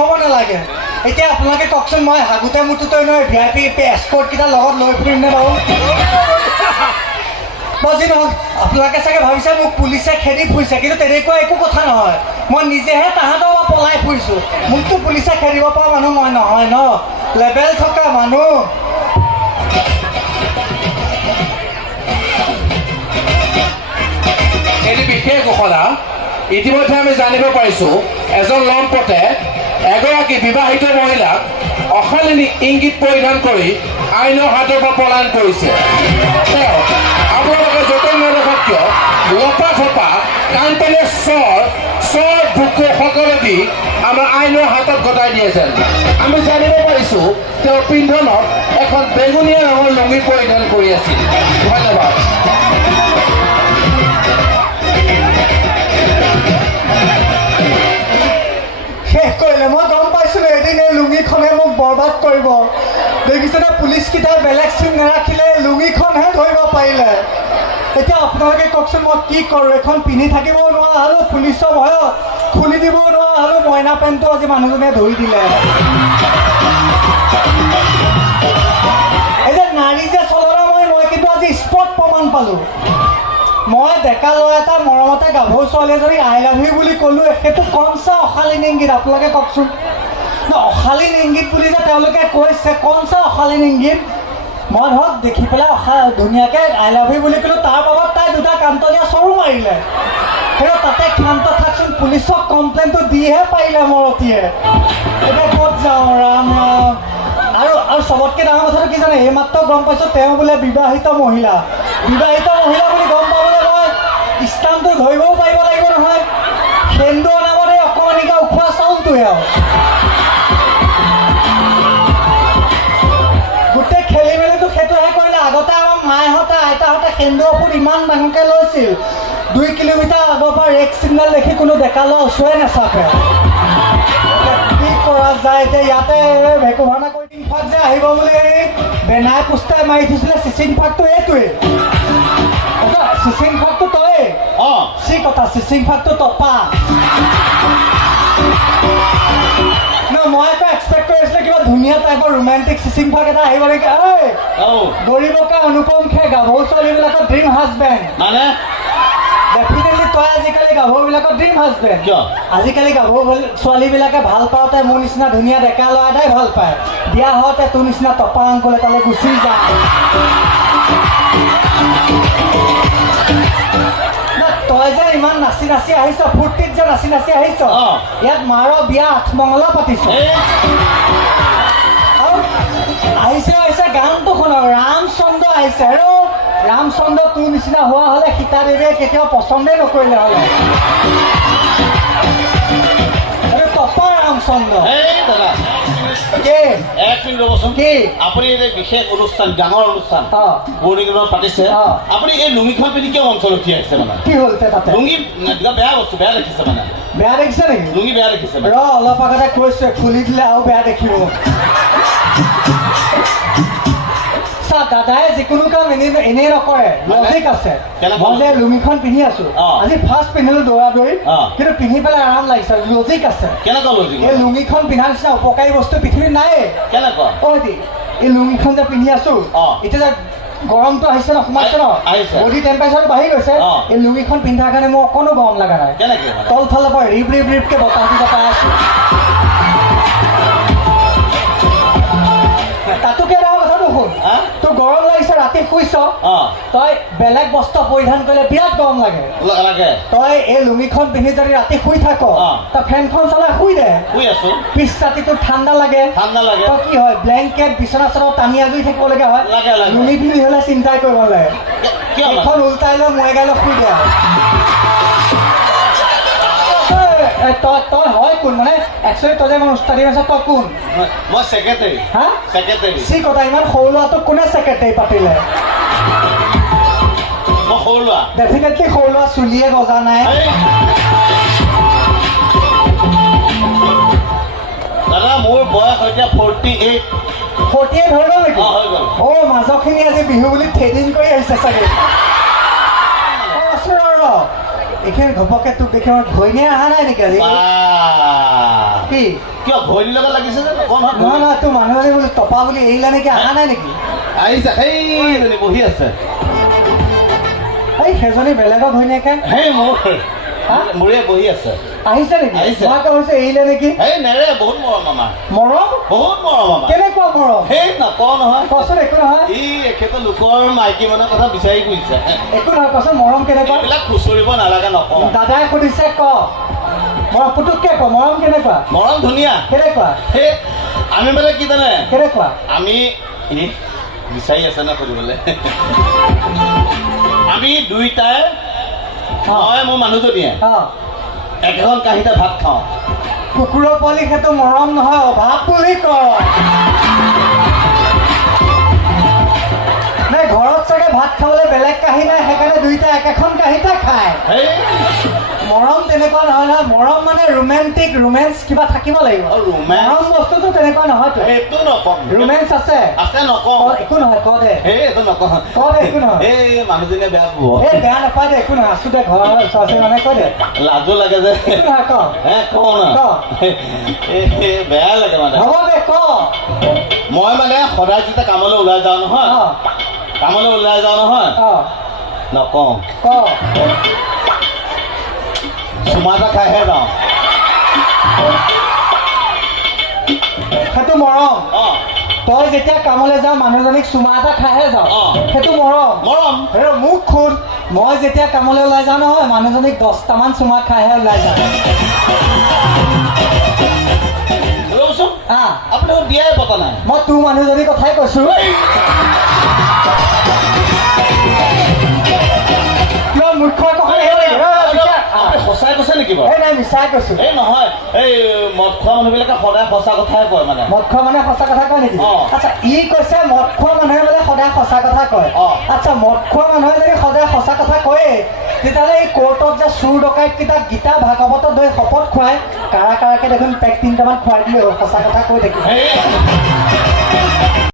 হ'ব নালাগে এতিয়া আপোনালোকে কওকচোন মই হাগুতে মুঠোতে নহয় VIP এস্কৰ্টকেইটা লগত লৈ ফুৰিম নে বাৰু যি নহওক আপোনালোকে চাগে ভাবিছে মোক পুলিচে খেদি ফুৰিছে কিন্তু তেনেকুৱা একো কথা নহয় মই নিজেহে তাহাঁতৰ পৰা পলাই ফুৰিছোঁ মোকতো পুলিচে খেদিব পৰা মানুহ মই নহয় ন লেবেল থকা মানুহ এটি বিশেষ ঘোষণা ইতিমধ্যে আমি জানিব পাৰিছোঁ এজন লম্পটে এগৰাকী বিবাহিত মহিলাক অশালীন ইংগিত পৰিধান কৰি আইনৰ হাতৰ পৰা পলায়ন কৰিছে তেওঁ আপোনালোকে য'তেই নেদেখক কিয় লপা ফপা কাণপেনে চৰ বুকু সকলোদি আমাৰ আইনৰ হাতত গতাই দিয়েছে আমি জানিব পাৰিছোঁ তেওঁৰ পিন্ধনত এখন বেঙুনীয়া ৰঙৰ লুঙি পৰিধান কৰি আছিল ধন্যবাদ শেষ কৰিলে মই গম পাইছিলোঁ এদিন এই লুঙিখনে মোক বৰবাদ কৰিব দেখিছেনে পুলিচকেইটাই বেলেগ চিন নাৰাখিলে লুঙিখনহে ধৰিব পাৰিলে এতিয়া আপোনালোকে কওকচোন মই কি কৰোঁ এখন পিন্ধি থাকিব নোৱাৰা হ'লোঁ পুলিচৰ ভয়ত খুলি দিব নোৱাৰা হ'লোঁ মইনা পেণ্টটো আজি মানুহজনে ধৰি দিলে এই যে নাৰী যে চলনা মই কিন্তু আজি স্পট প্ৰমাণ পালোঁ মই ডেকা ল'ৰা এটা মৰমতে গাভৰু ছোৱালী এজনী আই লাভ ইউ বুলি ক'লোঁ সেইটো কমচা অশালীন ইংগিত আপোনালোকে কওকচোন অশালীন ইংগিত বুলি যে তেওঁলোকে কৈছে কমচা অশালীন ইংগিত মই ধৰক দেখি পেলাই ধুনীয়াকৈ আই লাভ ইউ বুলি ক'লোঁ তাৰ বাবদ তাই দুটা কান্তলীয়া চৰু মাৰিলে সেইটো তাতে ক্ষান্ত থাকচোন পুলিচক কমপ্লেইনটো দিহে পাৰিলে মৰতীয়ে এতিয়া ক'ত যাওঁ ৰাম ৰাম আৰু চবতকৈ ডাঙৰ কথাটো কি জানে এইমাত্ৰ গম পাইছোঁ তেওঁ বোলে বিবাহিত মহিলা বুলি গম পাবলৈ মই স্থানটো ধৰিবও পাৰিব লাগিব নহয় সেন্দুৰ নামত এই অকণমানিকা উখোৱা চাউলটোৱে আৰু গোটেই খেলি মেলিটো সেইটোহে কৰিলে আগতে আমাৰ মাহঁতে আইতাহঁতে সেন্দুৰ ফুট ইমান ডাঙৰকৈ লৈছিল 2 কিলোমিটাৰ আগৰ পৰা ৰেক ছিগনেল দেখি কোনো ডেকা ল'ৰা ওচৰে নাচাপে কি কৰা যায় এতিয়া ইয়াতে ভেকুভানা কৰি ফাক যে আহিব বুলি বেনাই পোষ্টাৰ মাৰি থৈছিলে চিচিং ফাকটো এইটোৱে চিচিং ফাকটো তই চি কথা চিচিং ফাকটো টপা মই এটা এক্সপেক্ট কৰি আছিলোঁ কিবা ধুনীয়া টাইপৰ ৰোমেণ্টিক চিচিং ফাক এটা আহিব নেকি গৰিবকে অনুপম খেৰ গাভৰু ছোৱালীবিলাকৰ ড্ৰিম হাজবেণ্ড মানে ডেফিনেটলি তই আজিকালি গাভৰুবিলাকৰ ড্ৰিম হাজবেণ্ড কিয় আজিকালি গাভৰু ছোৱালীবিলাকে ভাল পাওঁতে মোৰ নিচিনা ধুনীয়া ডেকা ল'ৰা এটাই ভাল পায় বিয়া হওঁতে তোৰ নিচিনা টপা আংকুল এটালৈ গুচি যায় তই যে ইমান নাচি নাচি আহিছ ফূৰ্তিত যে নাচি নাচি আহিছ ইয়াত মাৰ বিয়া 8 মঙলা পাতিছ আৰু আহিছে গানটো শুনক ৰামচন্দ্ৰ আহিছে আৰু ৰামচন্দ্ৰ তোৰ নিচিনা হোৱা হ'লে সীতাদেৱীয়ে কেতিয়াও পচন্দই নকৰিলে হ'লে আৰু টপা ৰামচন্দ্ৰ আপুনি বিশেষ অনুষ্ঠান ডাঙৰ অনুষ্ঠান বৰ্ণিঙত পাতিছে আপুনি এই লুঙিখন পিন্ধি কিয় অঞ্চলত উঠি আহিছে মানে কি হ'ল তাতে লুঙি বেয়া বস্তু বেয়া দেখিছে মানে বেয়া দেখিছে নেকি লুঙি বেয়া দেখিছে ৰ অলপ আগতে কৈছে খুলি দিলে আৰু বেয়া দেখিব দাদাই যিকোনো কাম এনেই নকৰে লজিক আছে মই যে লুঙিখন পিন্ধি আছো আজি ফাৰ্ষ্ট পিন্ধিলো দৌৰা দৌৰি কিন্তু পিন্ধি পেলাই আৰাম লাগিছে লজিক আছে কেনেকুৱা লজিক এই লুঙিখন পিন্ধাৰ নিচিনা উপকাৰী বস্তু পৃথিৱীত নাই কেনেকুৱা এই লুঙিখন যে পিন্ধি আছো এতিয়া যে গৰমটো আহিছে ন সোমাইছে ন বডি টেম্পাৰেচাৰটো বাঢ়ি গৈছে এই লুঙিখন পিন্ধাৰ কাৰণে মোৰ অকণো গৰম লগা নাই তলফালৰ পৰা ৰিপকে বতাহটো পাই আছো তাতোকে ডাঙৰ কথাটো শুন তোৰ গৰম লাগিছে ৰাতি শুইছ তই বেলেগ বস্ত্ৰ পৰিধান কৰিলে বিৰাট গৰম লাগে তই এই লুঙিখন পিন্ধি যদি ৰাতি শুই থাক তই ফেনখন চলাই শুই দে পিছ ৰাতিটো ঠাণ্ডা লাগে তই কি হয় ব্লেংকেট বিচনা চনা টানি আজৰি থাকিবলগীয়া হয় লুঙি পিন্ধি হ'লে চিন্তাই কৰিব লাগে এখন উল্টাই লৈ মই গাই লৈ শুই দে তই হয় কোন মানে একচুৱেলি তই যে মোৰ উস্তাদি আছে তই কোন মই ছেক্ৰেটাৰী চি কথা ইমান সৰু ল'ৰাটোক কোনে ছেক্ৰেটাৰী পাতিলে মই সৰু ল'ৰা ডেফিনেটলি সৰু ল'ৰা চুলিয়ে গজা নাই দাদা মোৰ বয়স এতিয়া 48 হৈ গ'ল নেকি মাজৰখিনি আজি বিহু বুলি থ্ৰেডিং কৰি আহিছে চাগে এইখিনি ঘপককে তোক দেখি আমাৰ ঘৈণীয়ে অহা নাই নেকি আজি বাহ। কি কিয় ঘৈণীৰ লগত লাগিছে যে কোন হয় নহয় নহয় তোৰ মানুহজনী বোলে টপা বুলি এৰিলা নেকি অহা নাই নেকি আহিছে সেইজনী বহি আছে এই সেইজনী বেলেগৰ ঘৈণীয়েকে সেই মোৰ হা? মোৰে বহি আছে আহিছে নেকি আহিছে। মই আকৌ ভাবিছোঁ এৰিলে নেকি সেই নেৰে বহুত মৰম আমাৰ মৰম বহুত মৰম আমাৰ কেনেকুৱা মৰম সেই নকওঁ নহয় কচোন একো নহয় ই এখেতে লোকৰ মাইকী মানুহৰ কথা বিচাৰি ফুৰিছে একো নহয় কচোন মৰম কেনেকুৱা এইবিলাক খুচৰিব নালাগে নকওঁ দাদাই সুধিছে ক মৰম পুতুককে ক মৰম কেনেকুৱা মৰম ধুনীয়া কেনেকুৱা সেই আমি মানে কি জানে কেনেকুৱা আমি বিচাৰি আছে ন কৰিবলৈ আমি দুইটাই মই মোৰ মানুহজনীয়ে অঁ একেখন কাঁহীতে ভাত খাওঁ কুকুৰৰ পোৱালি সেইটো মৰম নহয় অভাৱ বুলি কয় নাই ঘৰত চাগে ভাত খাবলৈ বেলেগ কাঁহী নাই সেইকাৰণে দুইটা একেখন কাঁহীতে খায় সেই মৰম তেনেকুৱা নহয় নহয় মৰম মানে ৰোমেণ্টিক ৰোমেন্স কিবা থাকিব লাগিব অ, romance? মৰম বস্তুটো তেনেকুৱা নহয়তো সেইটো নকওঁ ৰোমেন্স আছে আছে নকওঁ ক, একো নহয় ক দে সেই এইটো নকওঁ ক দে একো নহয় এই মানুহজনীয়ে বেয়া পাব এই বেয়া নাপায় দে একো নহয় আছো দে ঘৰৰ ওচৰ মানে কৈ দে লাজো লাগে যে একো নহয় ক হে কওঁ না ক। বেয়া লাগে মানে হ'ব দে ক মই মানে সদায় যেতিয়া কামলৈ ওলাই যাওঁ নহয় অঁ কামলৈ ওলাই যাওঁ নহয় অঁ নকওঁ ক চুমা এটা খাইহে যাওঁ সেইটো মৰম অঁ তই যেতিয়া কামলৈ যাওঁ মানুহজনীক চুমা এটা খাইহে যাওঁ অঁ। সেইটো মৰম মৰম হেৰ মোক খুদ মই যেতিয়া কামলৈ ওলাই যাওঁ নহয় মানুহজনীক 10টামান চুমা খাইহে ওলাই যাওঁ ৰ'বচোন আহ আপুনি মোক বিয়াই পতা নাই মই তোৰ মানুহজনীৰ কথাই কৈছো কিয় মুখ্য আপুনি সঁচাই কৈছে নেকি বাৰু এই নাই মিছাই কৈছো এই নহয় এই মদ খোৱা মানুহবিলাকে সদায় সঁচা কথাই কয় মানে মদ খোৱা মানে সঁচা কথা কয় নেকি অঁ। আচ্ছা ই কৈছে মদ খোৱা মানুহে বোলে সদায় সঁচা কথা কয় অঁ। আচ্ছা মদ খোৱা মানুহে যদি সদায় সঁচা কথা কয়ে তেতিয়াহ'লে এই কোৰ্টত যে চুৰ ডকাইতকেইটা গীতা ভাগৱতত ধৰি শপত খুৱাই কাৰাকে দেখোন পেক 3টামান খুৱাই দিলে সঁচা কথা কৈ থাকিব সেই